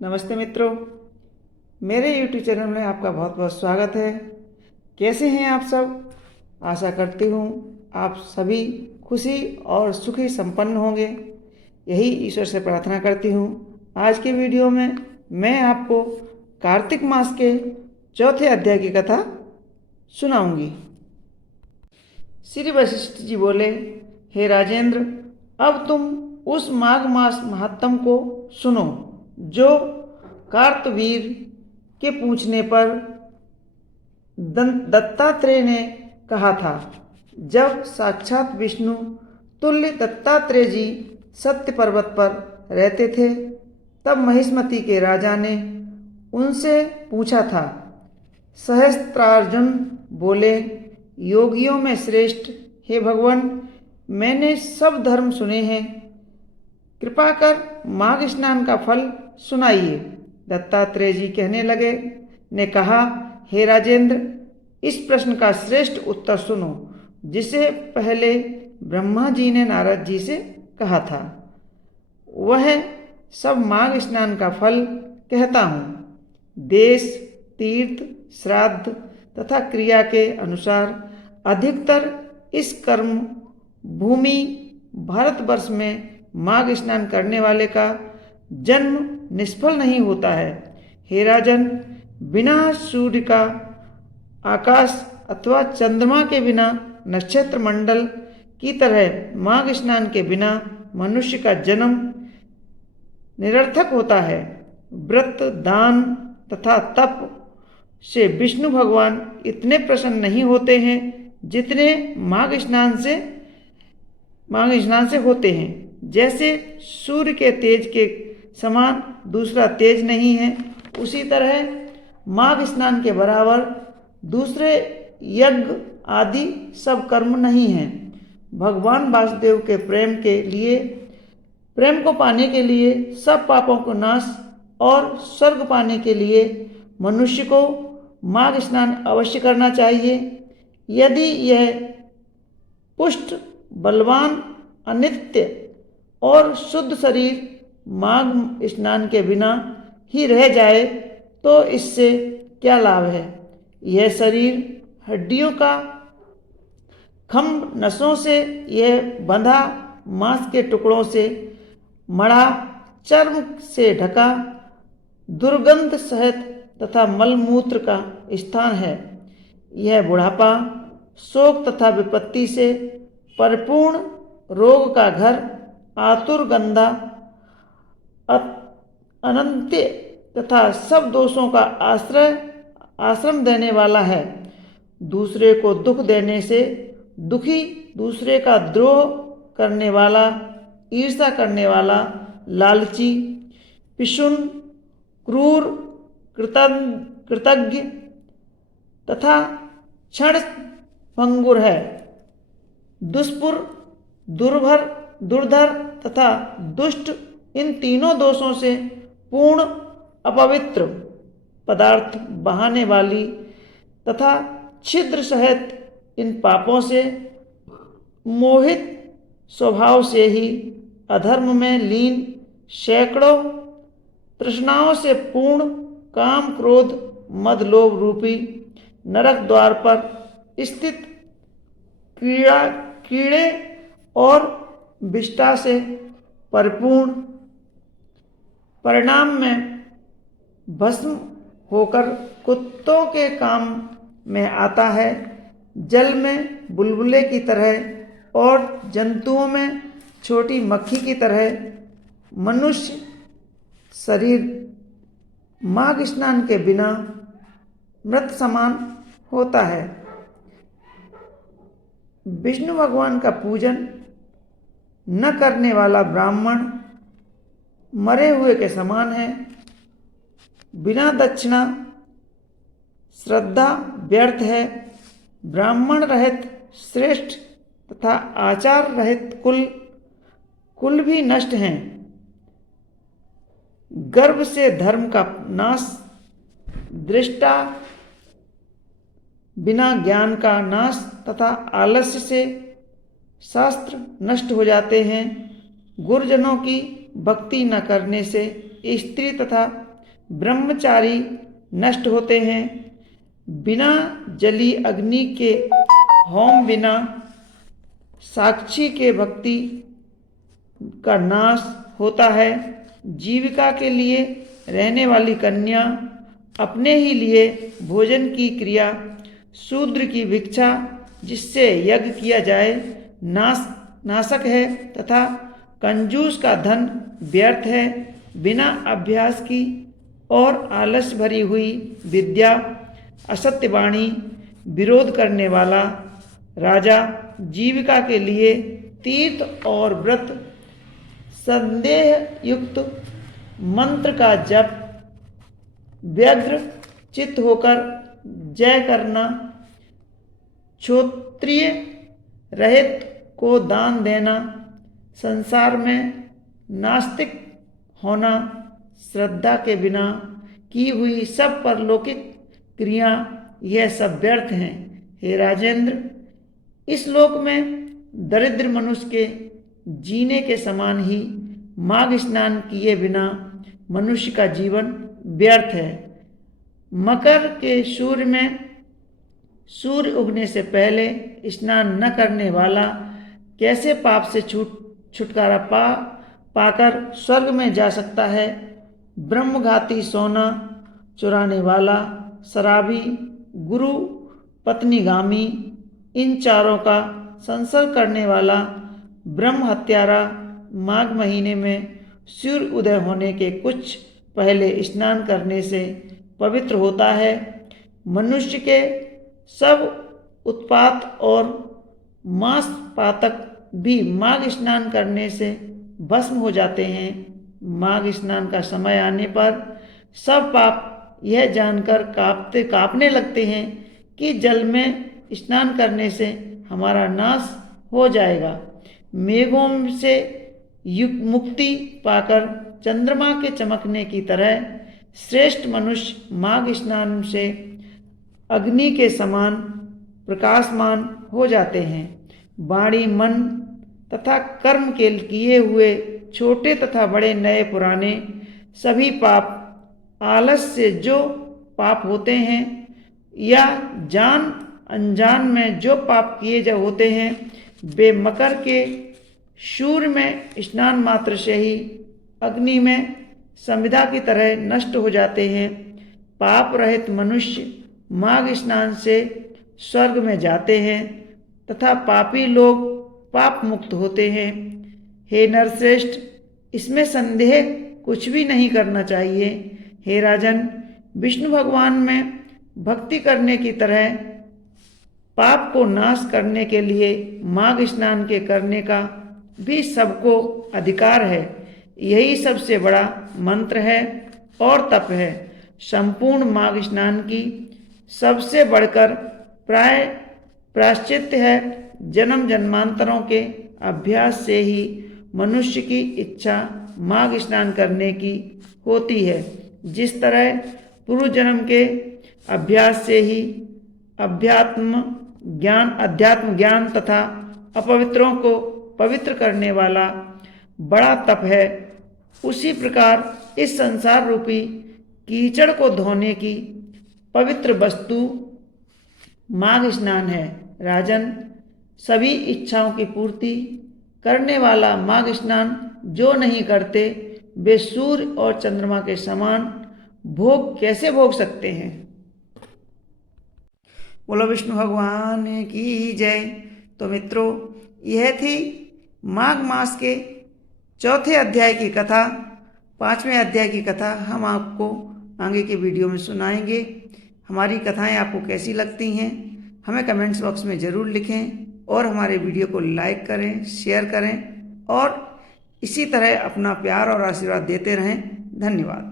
नमस्ते मित्रों, मेरे YouTube चैनल में आपका बहुत बहुत स्वागत है। कैसे हैं आप सब? आशा करती हूँ आप सभी खुशी और सुखी संपन्न होंगे। यही ईश्वर से प्रार्थना करती हूँ। आज के वीडियो में मैं आपको कार्तिक मास के चौथे अध्याय की कथा सुनाऊंगी। श्री वशिष्ठ जी बोले, हे राजेंद्र, अब तुम उस माघ मास महात्म को सुनो जो कार्तवीर के पूछने पर दत्तात्रेय ने कहा था। जब साक्षात विष्णु तुल्य दत्तात्रेय जी सत्य पर्वत पर रहते थे, तब महिष्मति के राजा ने उनसे पूछा था। सहस्त्रार्जुन बोले, योगियों में श्रेष्ठ हे भगवान, मैंने सब धर्म सुने हैं, कृपा कर माघ स्नान का फल सुनाइए। दत्तात्रेय जी ने कहा, हे राजेंद्र, इस प्रश्न का श्रेष्ठ उत्तर सुनो, जिसे पहले ब्रह्मा जी ने नारद जी से कहा था। वह सब माघ स्नान का फल कहता हूँ। देश, तीर्थ, श्राद्ध तथा क्रिया के अनुसार अधिकतर इस कर्म भूमि भारतवर्ष में माघ स्नान करने वाले का जन्म निष्फल नहीं होता है। हे राजन, बिना सूर्य का आकाश अथवा चंद्रमा के बिना नक्षत्र मंडल की तरह माघ स्नान के बिना मनुष्य का जन्म निरर्थक होता है। व्रत, दान तथा तप से विष्णु भगवान इतने प्रसन्न नहीं होते हैं जितने माघ स्नान से होते हैं। जैसे सूर्य के तेज के समान दूसरा तेज नहीं है, उसी तरह माघ स्नान के बराबर दूसरे यज्ञ आदि सब कर्म नहीं हैं। भगवान वासुदेव के प्रेम को पाने के लिए सब पापों को नाश और स्वर्ग पाने के लिए मनुष्य को माघ स्नान अवश्य करना चाहिए। यदि यह पुष्ट, बलवान, अनित्य और शुद्ध शरीर माघ स्नान के बिना ही रह जाए तो इससे क्या लाभ है। यह शरीर हड्डियों का खम्भ, नसों से यह बंधा, मांस के टुकड़ों से मढ़ा, चर्म से ढका, दुर्गंध सहित तथा मलमूत्र का स्थान है। यह बुढ़ापा, शोक तथा विपत्ति से परिपूर्ण रोग का घर, आतुर, गंधा, अनंत्य तथा सब दोषों का आश्रम देने वाला है। दूसरे को दुख देने से दुखी, दूसरे का द्रोह करने वाला, ईर्ष्या करने वाला, लालची, पिशुन, क्रूर, कृतज्ञ तथा क्षण भंगुर है। दुष्पुर, दुर्धर तथा दुष्ट, इन तीनों दोषों से पूर्ण, अपवित्र, पदार्थ बहाने वाली तथा छिद्र सहित इन पापों से मोहित स्वभाव से ही अधर्म में लीन, सैकड़ों तृष्णाओं से पूर्ण, काम, क्रोध, मद, लोभ रूपी नरक द्वार पर स्थित कीड़े और विष्ठा से परिपूर्ण, परिणाम में भस्म होकर कुत्तों के काम में आता है। जल में बुलबुले की तरह और जंतुओं में छोटी मक्खी की तरह मनुष्य शरीर माघ स्नान के बिना मृत समान होता है। विष्णु भगवान का पूजन न करने वाला ब्राह्मण मरे हुए के समान है। बिना दक्षिणा श्रद्धा व्यर्थ है। ब्राह्मण रहित श्रेष्ठ तथा आचार रहित कुल भी नष्ट हैं। गर्भ से धर्म का नाश, दृष्टा बिना ज्ञान का नाश तथा आलस्य से शास्त्र नष्ट हो जाते हैं। गुरुजनों की भक्ति न करने से स्त्री तथा ब्रह्मचारी नष्ट होते हैं। बिना जली अग्नि के होम, बिना साक्षी के भक्ति का नाश होता है। जीविका के लिए रहने वाली कन्या अपने ही लिए भोजन की क्रिया, शूद्र की भिक्षा जिससे यज्ञ किया जाए नाशक है तथा कंजूस का धन व्यर्थ है। बिना अभ्यास की और आलस्य भरी हुई विद्या, असत्य वाणी, विरोध करने वाला राजा, जीविका के लिए तीर्थ और व्रत, संदेह युक्त मंत्र का जप, व्यग्र चित्त होकर जय करना, क्षोत्रिय रहित को दान देना, संसार में नास्तिक होना, श्रद्धा के बिना की हुई सब परलौकिक क्रिया, यह सब व्यर्थ हैं। हे राजेंद्र, इस लोक में दरिद्र मनुष्य के जीने के समान ही माघ स्नान किए बिना मनुष्य का जीवन व्यर्थ है। मकर के सूर्य में सूर्य उगने से पहले स्नान न करने वाला कैसे पाप से छुटकारा पाकर स्वर्ग में जा सकता है। ब्रह्मघाती, सोना चुराने वाला, शराबी, गुरु पत्नीगामी, इन चारों का संसर्ग करने वाला ब्रह्म हत्यारा माघ महीने में सूर्य उदय होने के कुछ पहले स्नान करने से पवित्र होता है। मनुष्य के सब उत्पात और मांस पातक भी माघ स्नान करने से भस्म हो जाते हैं। माघ स्नान का समय आने पर सब पाप यह जानकर कांपने लगते हैं कि जल में स्नान करने से हमारा नाश हो जाएगा। मेघों से मुक्ति पाकर चंद्रमा के चमकने की तरह श्रेष्ठ मनुष्य माघ स्नान से अग्नि के समान प्रकाशमान हो जाते हैं। वाणी, मन तथा कर्म के किए हुए छोटे तथा बड़े, नए पुराने सभी पाप, आलस से जो पाप होते हैं या जान अनजान में जो पाप किए जा होते हैं, वे मकर के सूर्य में स्नान मात्र से ही अग्नि में संविदा की तरह नष्ट हो जाते हैं। पाप रहित मनुष्य माघ स्नान से स्वर्ग में जाते हैं तथा पापी लोग पाप मुक्त होते हैं। हे नरश्रेष्ठ, इसमें संदेह कुछ भी नहीं करना चाहिए। हे राजन, विष्णु भगवान में भक्ति करने की तरह पाप को नाश करने के लिए माघ स्नान के करने का भी सबको अधिकार है। यही सबसे बड़ा मंत्र है और तप है। संपूर्ण माघ स्नान की सबसे बढ़कर प्रायश्चित है। जन्म जन्मांतरों के अभ्यास से ही मनुष्य की इच्छा माघ स्नान करने की होती है। जिस तरह पूर्व जन्म के अभ्यास से ही अध्यात्म ज्ञान तथा अपवित्रों को पवित्र करने वाला बड़ा तप है, उसी प्रकार इस संसार रूपी कीचड़ को धोने की पवित्र वस्तु माघ स्नान है। राजन, सभी इच्छाओं की पूर्ति करने वाला माघ स्नान जो नहीं करते, वे सूर्य और चंद्रमा के समान भोग कैसे भोग सकते हैं। बोलो विष्णु भगवान की जय। तो मित्रों, यह थी माघ मास के चौथे अध्याय की कथा। 5वें अध्याय की कथा हम आपको आगे के वीडियो में सुनाएंगे। हमारी कथाएं आपको कैसी लगती हैं हमें कमेंट्स बॉक्स में ज़रूर लिखें और हमारे वीडियो को लाइक करें, शेयर करें और इसी तरह अपना प्यार और आशीर्वाद देते रहें। धन्यवाद।